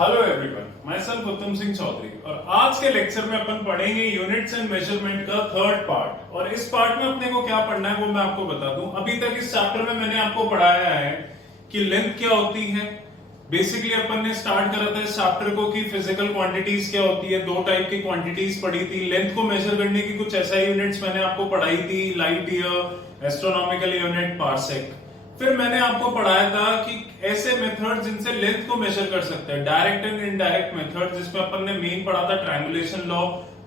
Hello everyone, my self उत्तम सिंह चौधरी और आज के लेक्चर में अपन पढ़ेंगे यूनिट्स एंड मेजरमेंट का थर्ड पार्ट। और इस पार्ट में अपने को क्या पढ़ना है वो मैं आपको बता दूं। अभी तक इस चैप्टर में मैंने आपको पढ़ाया है कि लेंथ क्या होती है। बेसिकली अपन ने स्टार्ट करा था इस चैप्टर को कि फिजिकल क्वांटिटीज क्या होती है। दो टाइप की क्वांटिटीज पढ़ी थी। लेंथ को मेजर करने की कुछ ऐसा यूनिट्स मैंने आपको पढ़ाई थी, light year, astronomical unit, parsec. फिर मैंने आपको पढ़ाया था कि ऐसे मेथड जिनसे लेंथ को मेजर कर सकते हैं, डायरेक्ट एंड इनडायरेक्ट मेथड, जिसमें अपन ने मेन पढ़ा था triangulation law,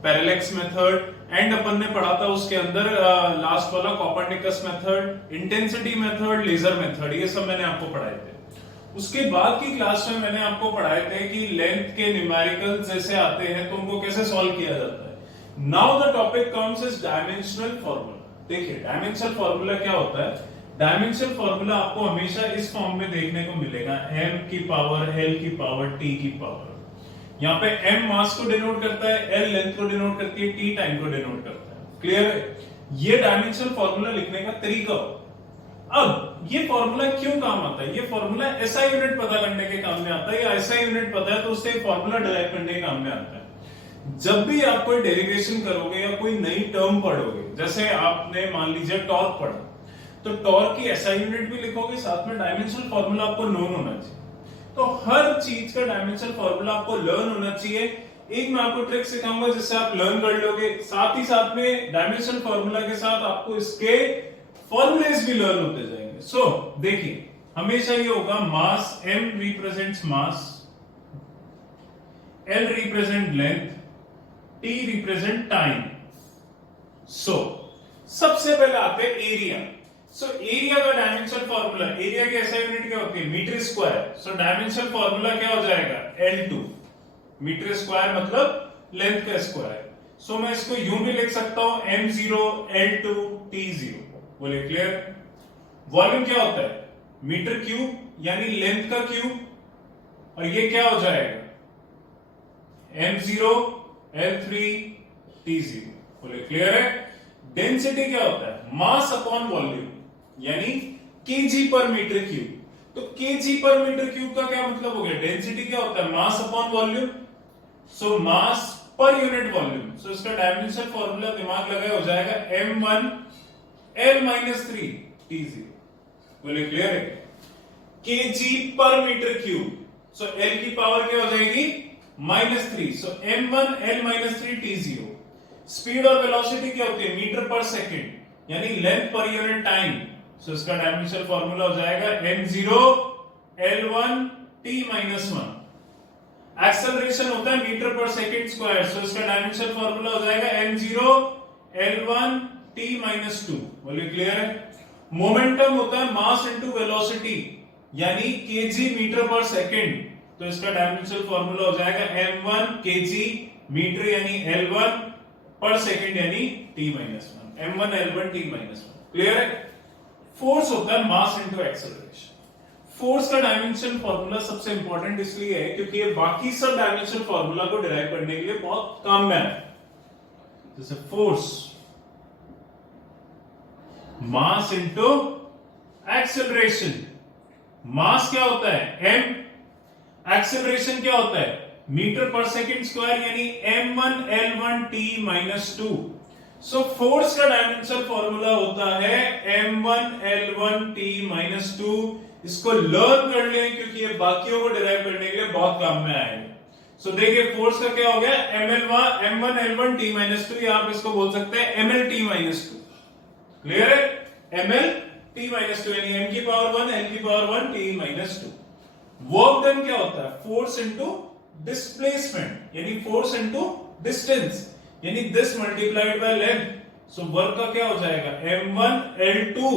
parallax method, and अपन ने पढ़ा था उसके अंदर लास्ट वाला Copernicus method, intensity method, laser method. ये सब मैंने आपको पढ़ाए थे। उसके बाद की क्लास में मैंने आपको पढ़ाए थे कि लेंथ के न्यूमेरिकल जैसे आते हैं तो उनको कैसे सॉल्व किया जाता है। Now the topic comes is dimensional formula. देखिए डायमेंशनल फॉर्मूला क्या होता है। डायमेंशनल फॉर्मूला आपको हमेशा इस फॉर्म में देखने को मिलेगा, m की पावर l की पावर t की पावर। यहाँ पे m मास को डिनोट करता है, l लेंथ को डिनोट करती है, t टाइम को डिनोट करता है। क्लियर है? ये डायमेंशनल फॉर्मूला लिखने का तरीका हो। अब ये फॉर्मूला क्यों काम आता है? ये फॉर्मूला ऐसा यूनिट पता करने के काम में आता है, या ऐसा यूनिट पता है तो उससे फॉर्मूला डिराइव करने के काम में आता है। जब भी आप कोई डेरिवेशन करोगे या कोई नई टर्म पढ़ोगे, जैसे आपने मान लीजिए टॉर्क पढ़ा, तो टॉर्क की एसआई यूनिट भी लिखोगे, साथ में डायमेंशनल फॉर्मूला आपको नोन होना चाहिए। तो हर चीज का डायमेंशनल फॉर्मूला आपको लर्न होना चाहिए। एक मैं आपको ट्रिक सिखाऊंगा जिससे आप लर्न कर लोगे, साथ ही साथ में डायमेंशनल फॉर्मूला के साथ आपको इसके फॉर्मूलेस भी लर्न होते जाएंगे। सो देखिए हमेशा ये होगा mass, m represents mass, l represent length, t represent time. So सबसे पहले आते हैं एरिया। सो एरिया का डायमेंशनल फॉर्मूला, एरिया की ऐसा यूनिट क्या होती है? Metre square. So dimensional formula क्या हो जाएगा? L2। मीटर स्क्वायर मतलब लेंथ का स्क्वायर। सो मैं इसको यूं भी लिख सकता हूं, m0 L2 T0। बोले क्लियर? वॉल्यूम क्या होता है? मीटर क्यूब यानी लेंथ का क्यूब, और ये क्या हो जाएगा? m0 L3 T0। बोले क्लियर है? डेंसिटी क्या होता है? मास अपॉन वॉल्यूम यानी केजी पर मीटर क्यूब। तो केजी पर मीटर क्यूब का क्या मतलब हो गया? डेंसिटी क्या होता है? Mass upon volume. सो मास पर यूनिट वॉल्यूम। सो इसका डायमेंशनल फॉर्मूला दिमाग लगाए हो जाएगा m1 L-3 T0। बोले क्लियर है? केजी पर मीटर क्यूब। सो L की पावर क्या हो जाएगी? -3। सो m1 L-3 T0। स्पीड और वेलोसिटी क्या होती है? मीटर पर सेकंड यानी लेंथ पर यूनिट टाइम। सो इसका डायमेंशनल फॉर्मूला हो जाएगा m0 L1 T-1। एक्सेलरेशन होता है मीटर पर सेकंड स्क्वायर। सो इसका डायमेंशनल फॉर्मूला हो जाएगा m0 L1 T-2। बोलिए क्लियर है? मोमेंटम होता है मास इनटू वेलोसिटी यानी केजी मीटर पर सेकंड। तो इसका डायमेंशनल फॉर्मूला हो जाएगा m1 केजी मीटर यानी L1 पर सेकंड यानी T-1। m1 L1 T-1। Clear है? फोर्स होता है मास इनटू एक्सेलरेशन। फोर्स का डायमेंशन फॉर्मूला सबसे इंपॉर्टेंट इसलिए है क्योंकि ये बाकी सब डायमेंशन फॉर्मूला को डिराइव करने के लिए बहुत काम में है। जैसे फोर्स मास इनटू एक्सेलरेशन। मास क्या होता है? m। एक्सेलरेशन क्या होता है? मीटर पर सेकंड स्क्वायर यानी m1 L1 T-2। So force का डायमेंशनल फॉर्मूला होता है m1 L1 T-2। इसको लर्न कर लें क्योंकि ये बाकियों को डिराइव करने के लिए बहुत काम में आएगा। सो देखिए फोर्स का क्या हो गया? m1 L1 T-2, या आप इसको बोल सकते हैं ml T-2। क्लियर है? ml T-2 यानी m की पावर 1 l की पावर 1 T-2। वर्क डन क्या होता है? फोर्स इनटू डिस्प्लेसमेंट यानी फोर्स इनटू डिस्टेंस यानी this multiplied by length. So work का क्या हो जाएगा? m1 L2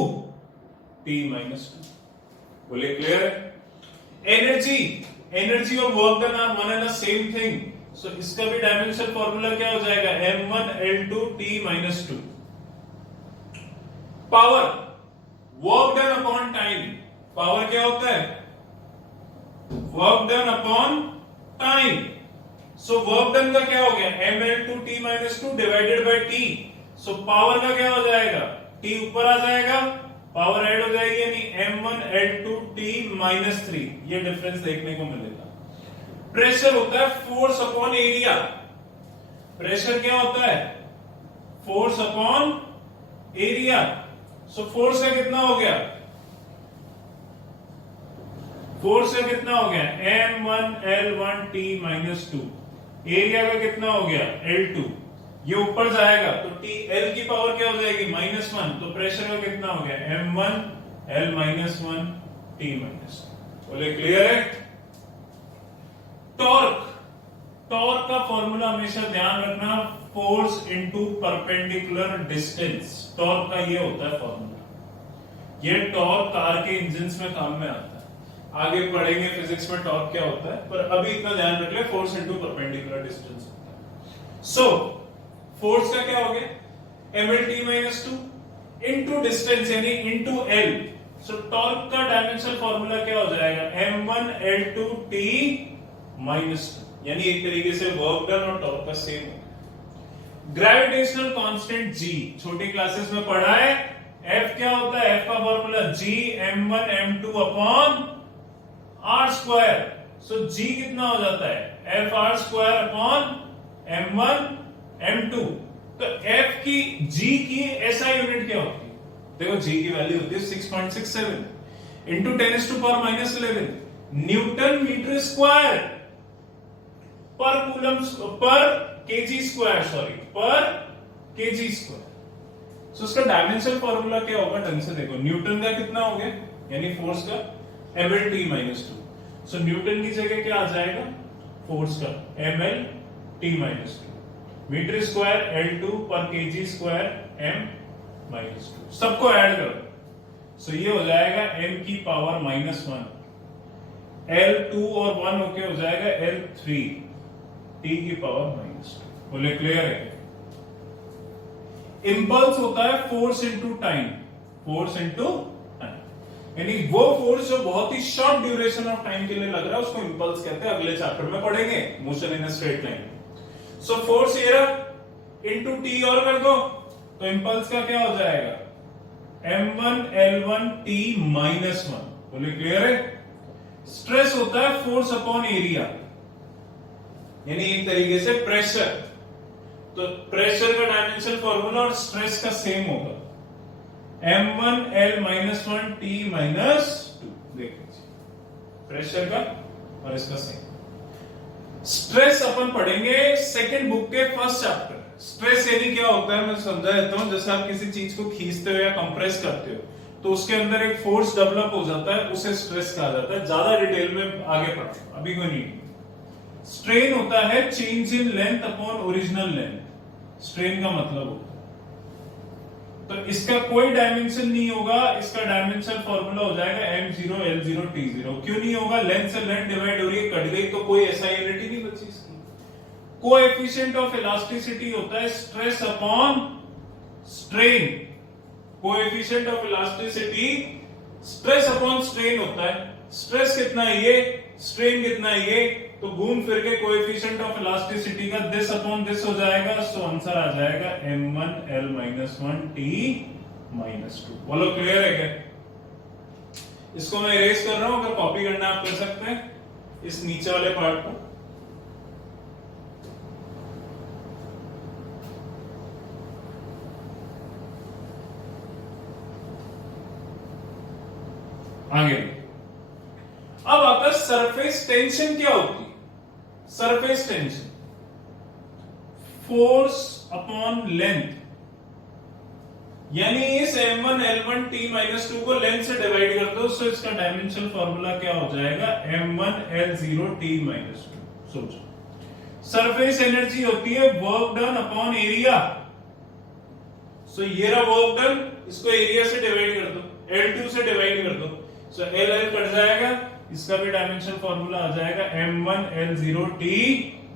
T-2। बोले क्लियर है? एनर्जी और work done are one and the same thing. So इसका भी डायमेंशनल फॉर्मूला क्या हो जाएगा? m1 L2 T-2। Power, work done upon time. Power क्या होता है? Work done upon time. So work done का क्या हो गया? ml2 T-2 divided by t। So power का क्या हो जाएगा? t ऊपर आ जाएगा, पावर ऐड हो जाएगी यानी m1 L2 T-3। ये डिफरेंस देखने को मिलेगा। प्रेशर होता है फोर्स अपॉन एरिया। प्रेशर क्या होता है? Force upon area. So force का कितना हो गया? फोर्स का कितना हो गया? m1l1t minus 2। एरिया का कितना हो गया? L2। ये ऊपर जाएगा तो t l की पावर क्या हो जाएगी? -1। तो प्रेशर का कितना हो गया? m1l minus 1 t minus 2। बोले क्लियर है? टॉर्क, टॉर्क का फॉर्मूला हमेशा ध्यान रखना, force into perpendicular distance. Torque का ये होता है फॉर्मूला। ये टॉर्क कार के इंजन्स में काम में आता है। आगे पढ़ेंगे फिजिक्स में टॉर्क क्या होता है, पर अभी इतना ध्यान रख ले, फोर्स इनटू परपेंडिकुलर डिस्टेंस होता है। सो फोर्स का क्या हो गया? mlt माइनस 2 इनटू डिस्टेंस यानी इनटू l। सो टॉर्क का डायमेंशनल फॉर्मूला क्या हो जाएगा? m1l2t माइनस 2, यानी एक तरीके से वर्क डन और टॉर्क का सेम है। ग्रेविटेशनल कांस्टेंट g छोटी क्लासेस में पढ़ा है। F क्या होता है? F का formula g m1 m2 upon r square. So g कितना हो जाता है? f r square upon m1 m2। तो f की g की SI यूनिट क्या होती है? देखो g की वैल्यू होती है 6.67 इंटू 10⁻⁻11 न्यूटन मीटर स्क्वायर पर coulomb per KG square, sorry पर केजी स्क्वायर। सो उसका डायमेंशनल फॉर्मूला क्या होगा? ढंग से देखो, न्यूटन का कितना हो गया यानी फोर्स का mlt माइनस 2। सो न्यूटन की जगह क्या आ जाएगा? फोर्स का mlt minus 2 metre square l2 पर केजी स्क्वायर m माइनस 2। सबको ऐड करो। सो ये हो जाएगा m की पावर -1 l2 और 1 होके हो जाएगा l3 t की पावर -2। बोले क्लियर है? इंपल्स होता है force into time. Force into time यानी वो फोर्स जो बहुत ही शॉर्ट ड्यूरेशन ऑफ टाइम के लिए लग रहा है उसको इंपल्स कहते हैं। अगले चैप्टर में पढ़ेंगे motion in a straight line. So force ये रहा इनटू टी और कर दो तो इंपल्स का क्या हो जाएगा? m1l1t minus 1। बोले क्लियर है? स्ट्रेस होता है फोर्स अपॉन एरिया यानी एक तरीके से प्रेशर। तो प्रेशर का डायमेंशनल फॉर्मूला और स्ट्रेस का सेम होगा m1l माइनस 1t माइनस 2। देखिए प्रेशर का और इसका सेम। स्ट्रेस अपन पढ़ेंगे सेकंड बुक के फर्स्ट चैप्टर। स्ट्रेस यानी क्या होता है मैं समझा देता हूं। जैसे आप किसी चीज को खींचते हो या कंप्रेस करते हो तो उसके अंदर एक फोर्स डेवलप हो जाता है, उसे स्ट्रेस कहा जाता है। ज्यादा डिटेल में आगे पढ़ेंगे, अभी कोई नहीं। स्ट्रेन होता है change in length upon original length. Strain का मतलब होता है तो इसका कोई डायमेंशन नहीं होगा। इसका डायमेंशन फॉर्मूला हो जाएगा m0 l0 t0। क्यों नहीं होगा? लेंथ से लेंथ डिवाइड हो रही है, कट गई तो कोई ऐसा यूनिट ही नहीं बची इसकी। कोएफिशिएंट ऑफ इलास्टिसिटी होता है stress upon strain. Coefficient of elasticity stress upon strain होता है। स्ट्रेस कितना है ये, स्ट्रेन कितना है ये, तो घूम फिर के कोएफिशिएंट ऑफ इलास्टिसिटी का दिस अपॉन दिस हो जाएगा। सो आंसर आ जाएगा m1l माइनस 1t माइनस 2। बोलो क्लियर है क्या? इसको मैं इरेज कर रहा हूं, अगर कॉपी करना आप कर सकते हैं इस नीचे वाले पार्ट को। आगे अब आता है सरफेस टेंशन। क्या होती है surface tension? Force upon length यानी इस m1 l1t माइनस 2 को लेंथ से डिवाइड कर दो। सो इसका डायमेंशनल फॉर्मूला क्या हो जाएगा? m1 l0 t minus 2। सोचो सरफेस एनर्जी होती है वर्क डन अपॉन एरिया। सो ये रहा वर्क डन, इसको एरिया से डिवाइड कर दो, l2 से डिवाइड कर दो। सो l कट जाएगा, इसका भी डायमेंशनल फॉर्मूला आ जाएगा m1 l0 t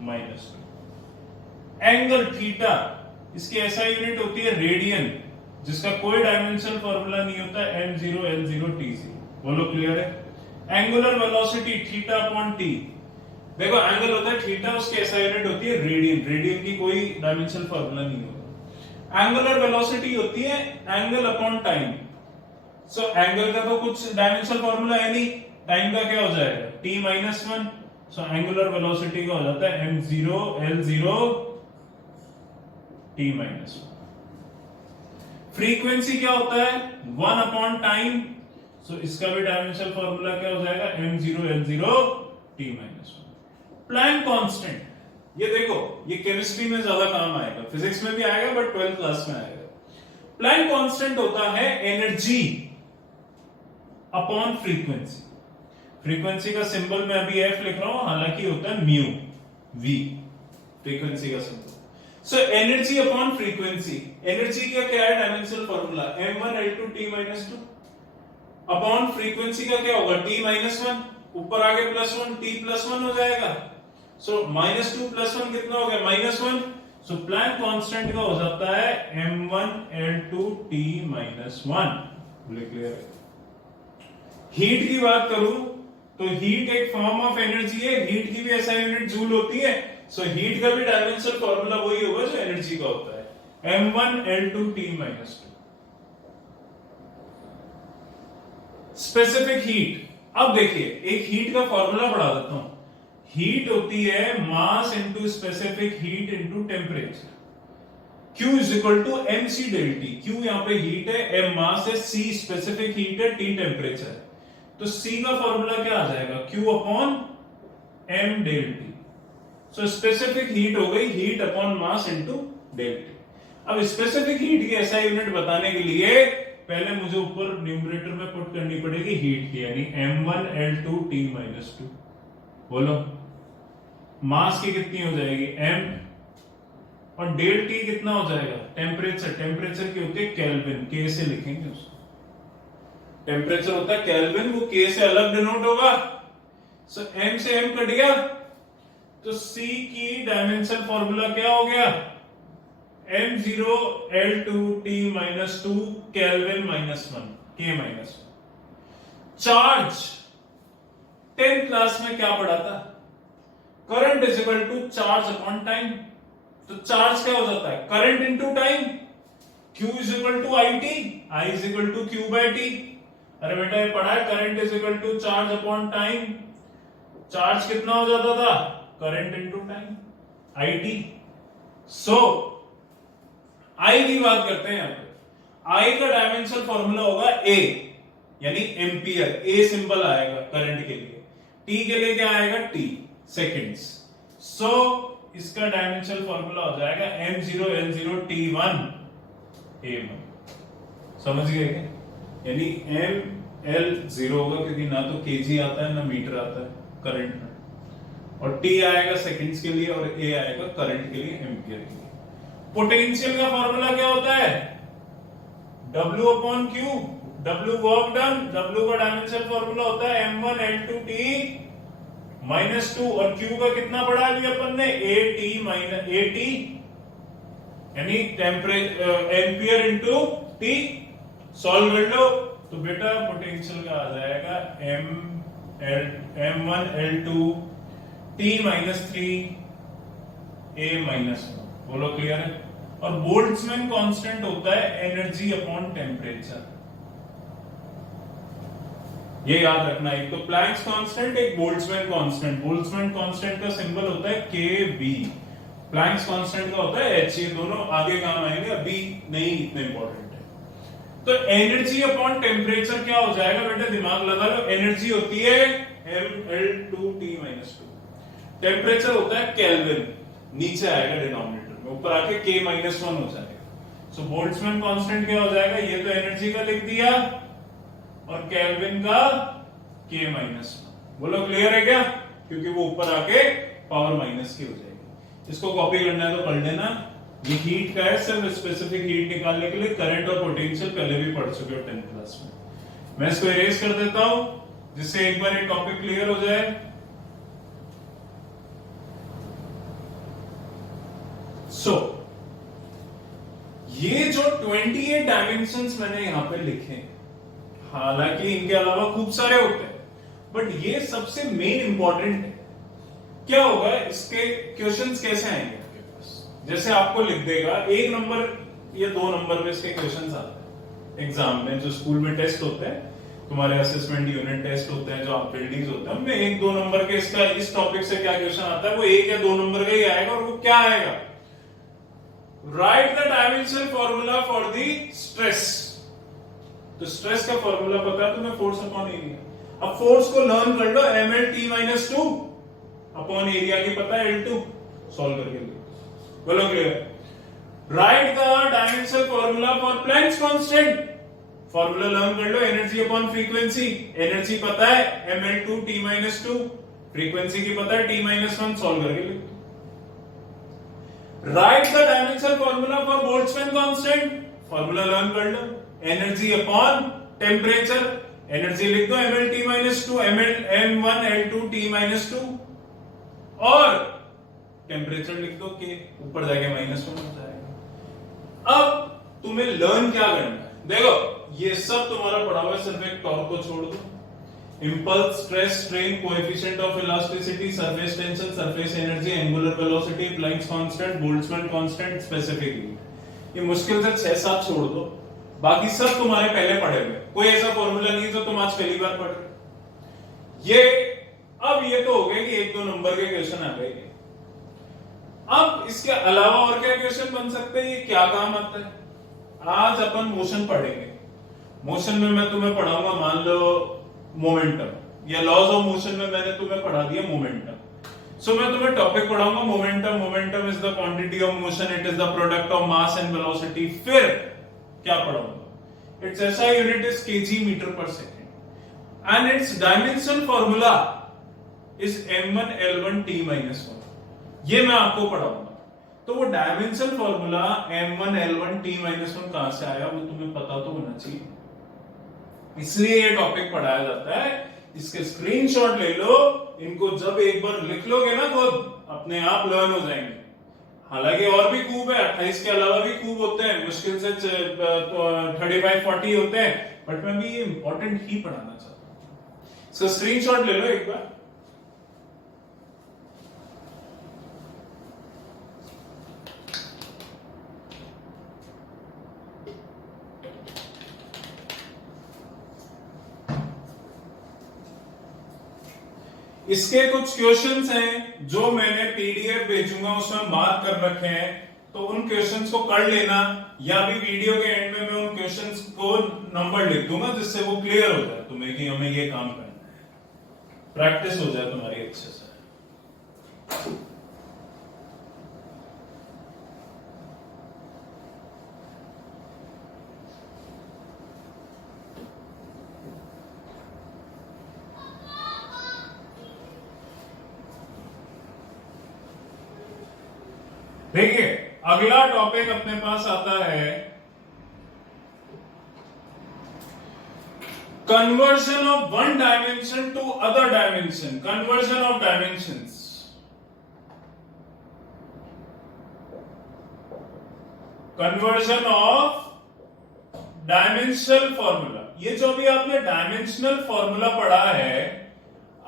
minus 2। Angle theta इसकी ऐसा यूनिट होती है रेडियन, जिसका कोई डायमेंशनल फॉर्मूला नहीं होता m0 l0 t0। बोलो क्लियर है? Angular velocity theta upon t। देखो एंगल होता है थीटा, उसकी ऐसा यूनिट होती है रेडियन। रेडियन की कोई डायमेंशनल फॉर्मूला नहीं होता। एंगुलर वेलोसिटी होती है angle upon time. So angle का तो कुछ डायमेंशनल फॉर्मूला है नहीं, टाइम का क्या हो जाएगा? t minus 1। So angular velocity का हो जाता है m0 l0 t minus 1। Frequency क्या होता है 1 अपॉन टाइम, सो इसका भी डायमेंशनल फॉर्मूला क्या हो जाएगा m0 l0 t minus 1। Planck constant, ये देखो ये केमिस्ट्री में ज्यादा काम आएगा, फिजिक्स में भी आएगा बट 12th क्लास में आएगा। प्लैंक कांस्टेंट होता है एनर्जी अपॉन फ्रीक्वेंसी। फ्रीक्वेंसी का सिंबल मैं अभी एफ लिख रहा हूं, हालांकि होता है म्यू वी, फ्रीक्वेंसी का symbol. So energy upon frequency, energy का क्या है dimensional formula m1 l2 t minus 2 upon frequency का क्या होगा t minus 1, ऊपर आगे +1 t +1 हो जाएगा। सो -2 +1 कितना हो गया -1। सो प्लैंक कांस्टेंट का हो जाता है m1 l2 t minus 1। Clear है? हीट की बात करूं तो हीट एक फॉर्म ऑफ एनर्जी है, हीट की भी ऐसा यूनिट जूल होती है। सो हीट का भी डायमेंशनल फॉर्मूला वही होगा जो एनर्जी का होता है m1 l2 t minus 2। Specific heat, अब देखिए एक हीट का फॉर्मूला बढ़ा देता हूं। हीट होती है mass into specific heat into temperature. Q is equal to mc del T। Q यहां पे हीट है, m मास है, C स्पेसिफिक हीट है, T टेम्परेचर है। तो C का फॉर्मूला क्या आ जाएगा Q upon m del T। So specific heat हो गई heat upon mass into del T। अब स्पेसिफिक हीट की ऐसा यूनिट बताने के लिए पहले मुझे ऊपर न्यूमरेटर में पुट करनी पड़ेगी हीट की, यानी m1 l2 t minus 2। बोलो मास की कितनी हो जाएगी m, और डेल टी कितना हो जाएगा टेम्परेचर। टेम्परेचर की होती है केल्विन, के से लिखेंगे उसको। टेम्परेचर होता है केल्विन, वो के से अलग डिनोट होगा। सो m से m कट गया, तो C की डायमेंशनल फॉर्मूला क्या हो गया m0 l2 t minus 2 kelvin -1 k -1। Charge 10th class में क्या पढ़ा था, current is equal to charge upon time. तो चार्ज क्या हो जाता है current into time, Q is equal to IT, I is equal to Q by T। अरे बेटा ये पढ़ा है current is equal to charge upon time. Charge कितना हो जाता था current into time IT। So I की बात करते हैं यहां पे। I का डायमेंशनल फॉर्मूला होगा A, यानी एम्पियर, A सिंबल आएगा करंट के लिए, T के लिए क्या आएगा T सेकेंड्स। सो इसका डायमेंशनल फॉर्मूला हो जाएगा m0 l0 t1 a1। समझ गए क्या? यानी m l0 होगा क्योंकि ना तो kg आता है ना मीटर आता है करंट में, और t आएगा सेकंड्स के लिए और a आएगा करंट के लिए एम्पियर के लिए। पोटेंशियल का फॉर्मूला क्या होता है w upon q, w work done. w का डायमेंशनल फॉर्मूला होता है m1 l2 t -2, और Q का कितना पढ़ा अभी अपन ने AT यानी एम्पियर इनटू T। सॉल्व कर लो तो बेटा पोटेंशियल का आ जाएगा m1 l2 t -3 a -1। बोलो क्लियर है? और बोल्ट्जमैन कांस्टेंट होता है एनर्जी अपॉन टेम्परेचर, ये याद रखना। एक तो प्लैंक्स कांस्टेंट, एक बोल्ट्जमैन कांस्टेंट। बोल्ट्जमैन कांस्टेंट का सिंबल होता है Kb, प्लैंक्स कांस्टेंट का होता है H। ये दोनों आगे काम आएंगे, अभी नहीं इतने इंपॉर्टेंट है। तो एनर्जी अपॉन टेम्परेचर क्या हो जाएगा बेटा, दिमाग लगा लो। एनर्जी होती है ml2 t minus 2, टेम्परेचर होता है केल्विन, नीचे आएगा डिनोमिनेटर में, ऊपर आके k -1 हो जाएगा। सो बोल्ट्जमैन कांस्टेंट क्या हो जाएगा, ये तो एनर्जी का लिख दिया, और केल्विन का k -1। बोलो क्लियर है क्या? क्योंकि वो ऊपर आके पावर माइनस की हो जाएगी। इसको कॉपी करना है तो कर लेना। ये हीट का है, सिर्फ स्पेसिफिक हीट निकालने के लिए। करंट और पोटेंशियल पहले भी पढ़ चुके हो 10th क्लास में। मैं इसको इरेज कर देता हूं जिससे एक बार ये टॉपिक क्लियर हो जाए। सो ये जो 28 डायमेंशंस मैंने यहां पे लिखे, हालांकि इनके अलावा खूब सारे होते हैं, बट ये सबसे मेन इंपॉर्टेंट है। क्या होगा, इसके क्वेश्चंस कैसे आएंगे आपके पास? जैसे आपको लिख देगा 1 नंबर या 2 नंबर में इसके क्वेश्चंस आते हैं एग्जाम में, जो स्कूल में टेस्ट होते हैं। तुम्हारे असेसमेंट यूनिट टेस्ट होते हैं जो आप बिल्डिंग्स होते हैं उनमें 1-2 नंबर के इसका इस टॉपिक से क्या क्वेश्चन आता है वो 1 या 2 नंबर का ही आएगा और वो क्या आएगा, right the dimensional formula for the stress. तो स्ट्रेस का फॉर्मूला पता है तुम्हें, फोर्स अपॉन एरिया। अब फोर्स को लर्न कर लो, mlt-2 अपॉन एरिया की पता है L2, सॉल्व करके बोलो clear. Right the dimensional formula for Planck's constant, formula learn कर लो, एनर्जी अपॉन फ्रीक्वेंसी, एनर्जी पता है ml2t-2, फ्रीक्वेंसी की पता है t-1, सॉल्व करके लिखो। Right the dimensional formula for Boltzmann constant, formula learn कर लो, एनर्जी अपॉन टेम्परेचर, एनर्जी लिख दो mlt-2, m1l2t-2 और टेम्परेचर लिख दो के ऊपर जाके -1 हो जाएगा। अब तुम्हें लर्न क्या करना है, देखो ये सब तुम्हारा पढ़ा हुआ है, सिर्फ एक टॉर्क को छोड़ दो, impulse, stress, strain, coefficient of elasticity, surface tension, surface energy, angular velocity, Planck's constant, Boltzmann constant, specific heat. ये मुश्किल से 6-7 छोड़ दो, बाकी सब तुम्हारे पहले पढ़े हुए, कोई ऐसा फॉर्मूला नहीं जो तुम आज पहली बार पढ़ रहे। ये अब ये तो हो गए कि 1-2 नंबर के क्वेश्चन आ गए। अब इसके अलावा और क्या क्वेश्चन बन सकते हैं, ये क्या काम आता है। आज अपन मोशन पढ़ेंगे, मोशन में मैं तुम्हें पढ़ाऊंगा मान लो मोमेंटम, या लॉज ऑफ मोशन में मैंने तुम्हें पढ़ा दिया मोमेंटम। सो मैं तुम्हें टॉपिक पढ़ाऊंगा momentum, momentum is the quantity of motion, it is the product of mass and velocity. फिर क्या पढ़ाऊंगा, its SI unit is KG metre per second and its dimension formula is m1l1t-1, ये मैं आपको पढ़ाऊंगा। तो वो डायमेंशन फॉर्मूला m1l1t-1 कहां से आया वो तुम्हें पता तो होना चाहिए, इसलिए ये टॉपिक पढ़ाया जाता है। इसके स्क्रीनशॉट ले लो, इनको जब एक बार लिख लोगे ना खुद अपने आप लर्न हो जाएंगे। हालांकि और भी खूब है, 28 के अलावा भी खूब होते हैं, मुश्किल से 35-40 होते हैं, बट मैं भी ये इंपॉर्टेंट ही पढ़ाना चाहता हूं। इसका स्क्रीनशॉट ले लो एक बार। इसके कुछ क्वेश्चंस हैं जो मैंने पीडीएफ भेजूंगा उसमें मार्क कर रखे हैं, तो उन क्वेश्चंस को कर लेना, या भी वीडियो के एंड में मैं उन क्वेश्चंस को नंबर लिख दूंगा जिससे वो क्लियर हो जाए तुम्हें कि हमें ये काम करना है, प्रैक्टिस हो जाए तुम्हारी अच्छे से। देखिए अगला टॉपिक अपने पास आता है conversion of one dimension to other dimension, conversion of dimensions. Conversion of dimensional formula, ये जो भी आपने डायमेंशनल फॉर्मूला पढ़ा है,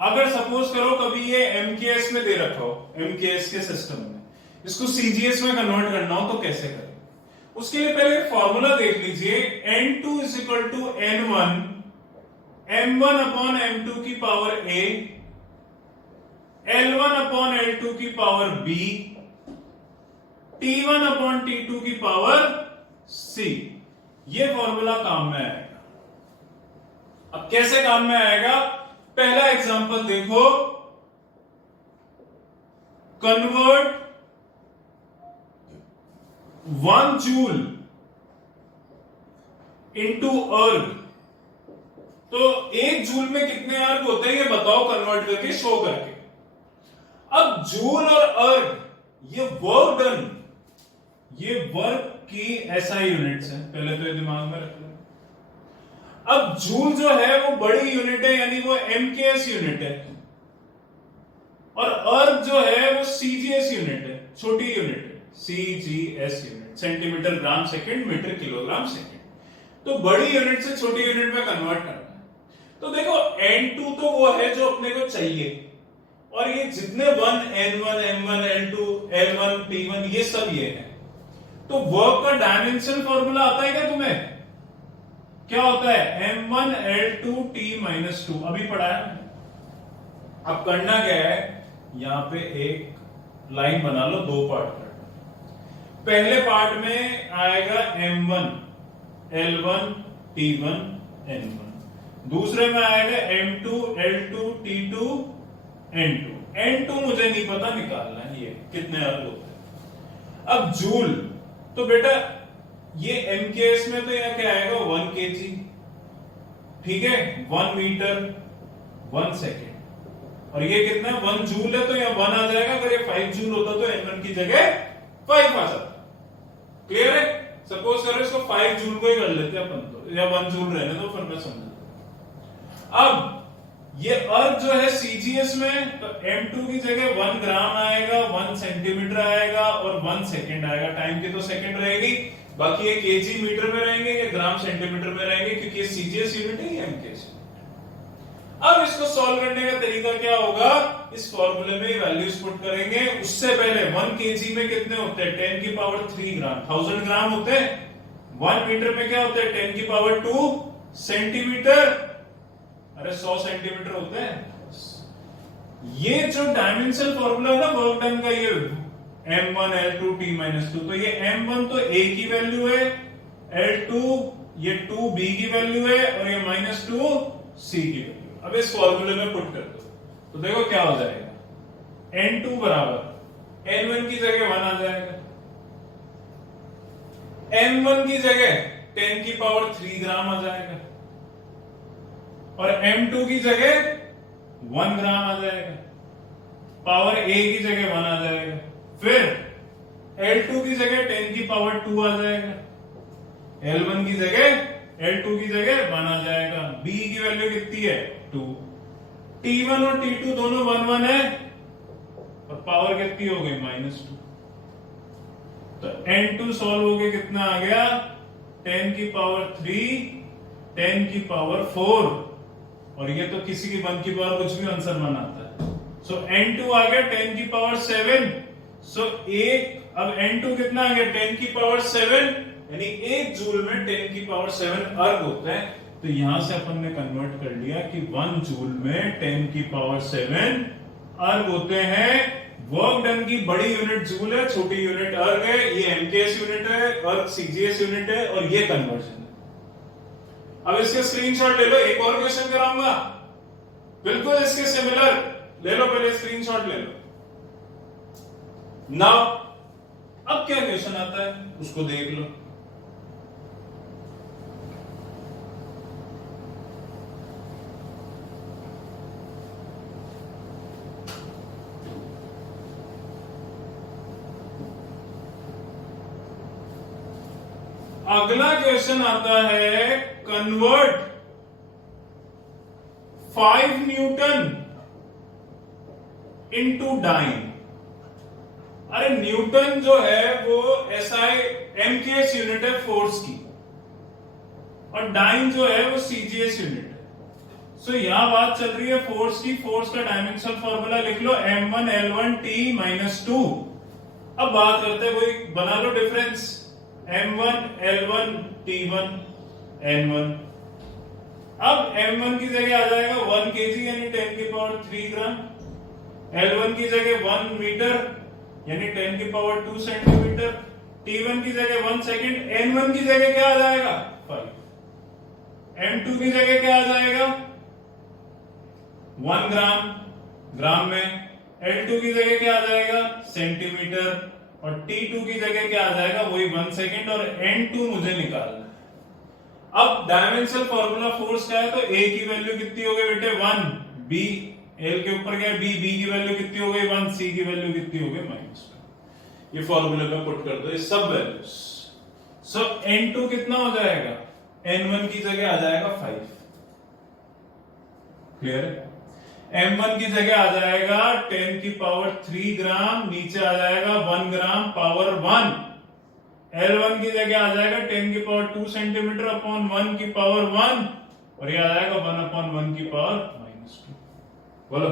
अगर सपोज करो कभी ये एमकेएस में दे रखा हो, एमकेएस के सिस्टम में, इसको सीजीएस में कन्वर्ट करना हो तो कैसे करें, उसके लिए पहले फॉर्मूला देख लीजिए, n2 is equal to n1 m1 upon m2 की power a, l1 upon l2 की power b, t1 upon t2 की पावर c। ये फॉर्मूला काम में आएगा। अब कैसे काम में आएगा, पहला एग्जांपल देखो, कन्वर्ट 1 जूल इंटू अर्ग, तो 1 जूल में कितने अर्ग होते हैं ये बताओ कन्वर्ट करके, शो करके। अब जूल और अर्ग ये वर्क डन, ये वर्क की एसआई यूनिट्स हैं, पहले तो ये दिमाग में रख लो। अब जूल जो है वो बड़ी यूनिट है, यानी वो एमकेएस यूनिट है, और अर्ग जो है वो सीजीएस यूनिट है, छोटी यूनिट है, CGS unit, centimetre gram second metre kilogram second. तो बड़ी यूनिट से छोटी यूनिट में कन्वर्ट करना है। तो देखो n2 तो वो है जो अपने को चाहिए, और ये जितने 1 n1 m1 l2 l1 t1 ये सब ये है। तो वर्क का डायमेंशन फॉर्मूला आता है क्या तुम्हें, क्या होता है M1L2T माइनस 2, अभी पढ़ा है। अब करना क्या है, यहां पे एक लाइन बना लो, दो पार्ट करना। पहले पार्ट में आएगा M1 L1 T1 N1, दूसरे में आएगा M2 L2 T2 N2। N2 मुझे नहीं पता, निकालना है ये कितने अर्ग होते हैं। अब जूल, तो बेटा ये MKS में तो यहां क्या आएगा 1 kg, ठीक है, 1 मीटर 1 सेकेंड, और ये कितना 1 जूल है तो यहाँ 1 आ जाएगा। अगर ये 5 जूल होता तो N1 की जगह 5 आ जाता। क्लियर है? सपोज करो इसको 5 जूल को ही कर लेते हैं अपन तो, या 1 जूल रहने दो, फिर मैं समझ। अब ये अर्थ जो है सीजीएस में, तो M2 की जगह 1 ग्राम आएगा, 1 सेंटीमीटर आएगा और 1 सेकेंड आएगा। टाइम की तो सेकेंड रहेगी, बाकी ये केजी मीटर में रहेंगे या ग्राम सेंटीमीटर में रहेंगे, क्योंकि ये सीजीएस यूनिट है, ये एमकेएस। अब इसको सॉल्व करने का तरीका क्या होगा, इस फॉर्मूले में वैल्यूज पुट करेंगे। उससे पहले 1 केजी में कितने होते हैं 10 की पावर 3 ग्राम, 1000 ग्राम होते हैं। 1 मीटर में क्या होते हैं 10 की पावर 2 सेंटीमीटर, अरे 100 सेंटीमीटर होते हैं। ये जो डायमेंशनल फॉर्मूला है ना वर्क डन का, ये M1 L2 T माइनस 2, तो ये M1 तो A की वैल्यू है, L2 ये 2B की वैल्यू है, और ये -2 C की वैल्यू। अब इस फॉर्मूले में पुट कर दो, तो देखो क्या हो जाएगा, N2 बराबर N1 की जगह 1 आ जाएगा, M1 की जगह 10 की पावर 3 ग्राम आ जाएगा, और M2 की जगह 1 ग्राम आ जाएगा, पावर A की जगह 1 आ जाएगा, फिर L2 की जगह 10 की पावर 2 आ जाएगा, L1 की जगह L2 की जगह 1 आ जाएगा, B की वैल्यू कितनी है 2, T1 और T2 दोनों 1 1 है, और पावर कितनी हो गई -2, तो N2 सॉल्व हो गया, कितना आ गया 10 की पावर 3 10 की पावर 4, और ये तो किसी की 1 की पावर कुछ भी आंसर बनाता है। सो N2 आ गया 10 की पावर 7, सो एक अब N2 कितना आ गया 10 की पावर 7, यानी 1 जूल में 10 की पावर 7 अर्ग होता है। तो यहां से अपन ने कन्वर्ट कर लिया कि 1 जूल में 10 की पावर 7 अर्ग होते हैं। वर्क डन की बड़ी यूनिट जूल है, छोटी यूनिट अर्ग है, ये एमकेएस यूनिट है, अर्ग सीजीएस यूनिट है, और ये कन्वर्जन है। अब इसके स्क्रीनशॉट ले लो, एक और क्वेश्चन कराऊंगा बिल्कुल इसके सिमिलर, ले लो पहले स्क्रीनशॉट ले लो। नाउ अब क्या क्वेश्चन आता है उसको देख लो। अगला क्वेश्चन आता है कन्वर्ट 5 न्यूटन इनटू डाइन। अरे न्यूटन जो है वो एसआई एमकेएस यूनिट है फोर्स की, और डाइन जो है वो सीजीएस यूनिट है। सो यहां बात चल रही है फोर्स की, फोर्स का डायमेंशनल फॉर्मूला लिख लो M1 L1 T -2। अब बात करते हैं, कोई बना लो difference, M1 L1 T1 N1। अब M1 की जगह आ जाएगा 1 kg यानी 10 की पावर 3 ग्राम, L1 की जगह 1 मीटर यानी 10 की पावर 2 सेंटीमीटर, T1 की जगह 1 सेकेंड, N1 की जगह क्या आ जाएगा 5, M2 की जगह क्या आ जाएगा 1 ग्राम, ग्राम में, L2 की जगह क्या आ जाएगा सेंटीमीटर, और T2 की जगह क्या आ जाएगा वही 1 सेकेंड, और N2 मुझे निकालना है। अब डायमेंशनल फॉर्मूला फोर्स का है, तो A की वैल्यू कितनी हो गई बेटे 1, B L के ऊपर क्या B, B की वैल्यू कितनी हो गई 1, C की वैल्यू कितनी हो गई -1। ये फॉर्मूले में पुट कर दो ये सब वैल्यूज। सो N2 कितना हो जाएगा, N1 की जगह आ जाएगा 5। क्लियर है? M1 की जगह आ जाएगा 10 की पावर 3 ग्राम, नीचे आ जाएगा 1 ग्राम पावर 1। L1 की जगह आ जाएगा 10 की पावर 2 सेंटीमीटर अपॉन 1 की पावर 1, और ये आ जाएगा 1 अपॉन 1 की पावर -2। बोलो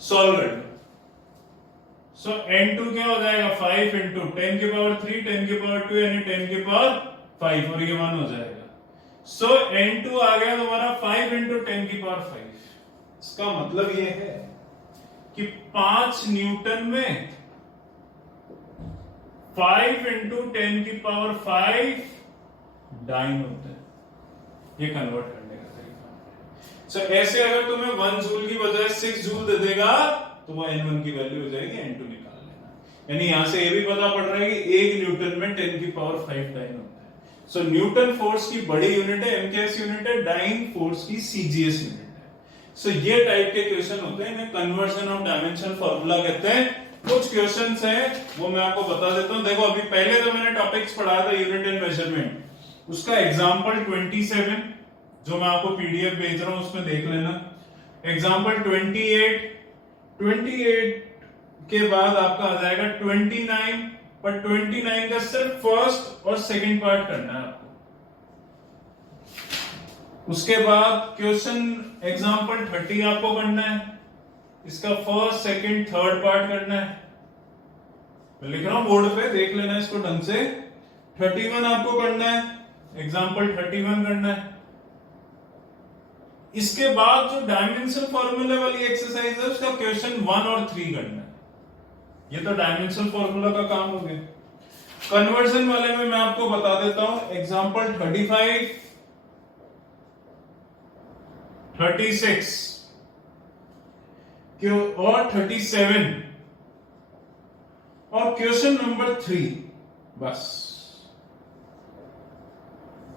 सॉल्व कर लो। सो N2 क्या हो जाएगा 5 इंटू 10 की पावर 3 10 की पावर 2 यानी 10 की पावर 5, और ये 1 हो जाएगा। सो N2 आ गया तुम्हारा 5 इंटू 10 की पावर 5। इसका मतलब ये है कि 5 न्यूटन में 5 इंटू 10 की पावर 5 डाइन होता है। ये कन्वर्ट करने का तरीका। सो ऐसे अगर तुम्हें 1 जूल की बजाय 6 जूल दे देगा तो वो N1 की वैल्यू हो जाएगी, N2 निकाल लेना। यानी यहां से ये भी पता पड़ रहा है कि 1 न्यूटन में 10 की पावर 5 डाइन होता है। सो न्यूटन फोर्स की बड़ी यूनिट है एमकेएस यूनिट है, डाइन फोर्स की सीजीएस यूनिट है। सो ये टाइप के क्वेश्चन होते हैं, इन्हें कन्वर्जन ऑफ डायमेंशन फार्मूला कहते हैं। कुछ क्वेश्चंस हैं वो मैं आपको बता देता हूं। देखो अभी पहले तो मैंने टॉपिक्स पढ़ाया था यूनिट एंड मेजरमेंट, उसका एग्जांपल 27 जो मैं आपको पीडीएफ भेज रहा हूं उसमें देख लेना। एग्जांपल 28 के बाद आपका आ जाएगा 29, पर 29 का सिर्फ फर्स्ट और सेकंड पार्ट करना है आपको। उसके बाद क्वेश्चन एग्जांपल 30 आपको करना है, इसका फर्स्ट सेकंड थर्ड पार्ट करना है। मैं लिख रहा हूं बोर्ड पे, देख लेना इसको ढंग से। 31 आपको करना है, एग्जांपल 31 करना है। इसके बाद जो डायमेंशन फॉर्मूला वाली एक्सरसाइज है उसका क्वेश्चन 1 और 3 करना है। ये तो डायमेंशन फॉर्मूला का काम हो गया। कन्वर्जन वाले में मैं आपको बता देता हूं, एग्जांपल 35, 36 और 37 और क्वेश्चन नंबर 3, बस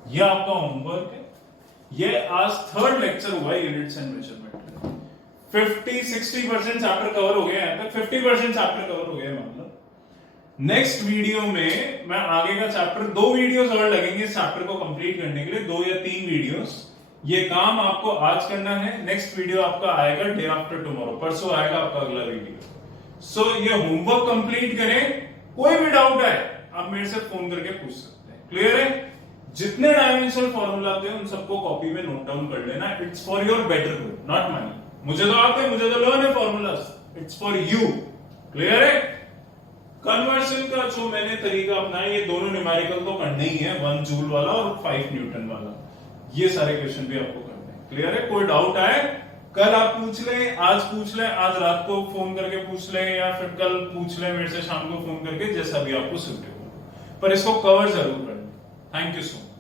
ये आपका होमवर्क है। ये आज थर्ड लेक्चर हुआ है units and measurement. 50-60% chapter cover हो गया है, तक 50% चैप्टर कवर हो गया है मतलब। नेक्स्ट वीडियो में मैं आगे का चैप्टर, 2 वीडियोस और लगेंगे इस चैप्टर को कंप्लीट करने के लिए, 2 या 3 वीडियोस। ये काम आपको आज करना है। नेक्स्ट वीडियो आपका आएगा डे आफ्टर टुमारो, परसों आएगा आपका अगला वीडियो। सो ये होमवर्क कंप्लीट करें। कोई भी डाउट है आप मेरे से फोन करके पूछ सकते हैं। क्लियर है? जितने डायमेंशनल फॉर्मूला आते हैं उन सबको कॉपी में नोट डाउन कर लेना। It's for your better good, not mine. मुझे तो आते हैं, मुझे तो लर्न है formulas, it's for you. Clear है? कन्वर्जन का जो मैंने तरीका अपनाया, ये दोनों न्यूमेरिकल तो करना ही है, 1 जूल वाला और 5 न्यूटन वाला। ये सारे क्वेश्चन भी आपको करने हैं। क्लियर है? कोई डाउट आए कल आप पूछ लें, आज पूछ लें, आज रात को फोन करके पूछ लें, या फिर कल पूछ लें मेरे से शाम को फोन करके, जैसा भी आपको सूटेबल हो। पर इसको कवर जरूर करें। Thank you so much.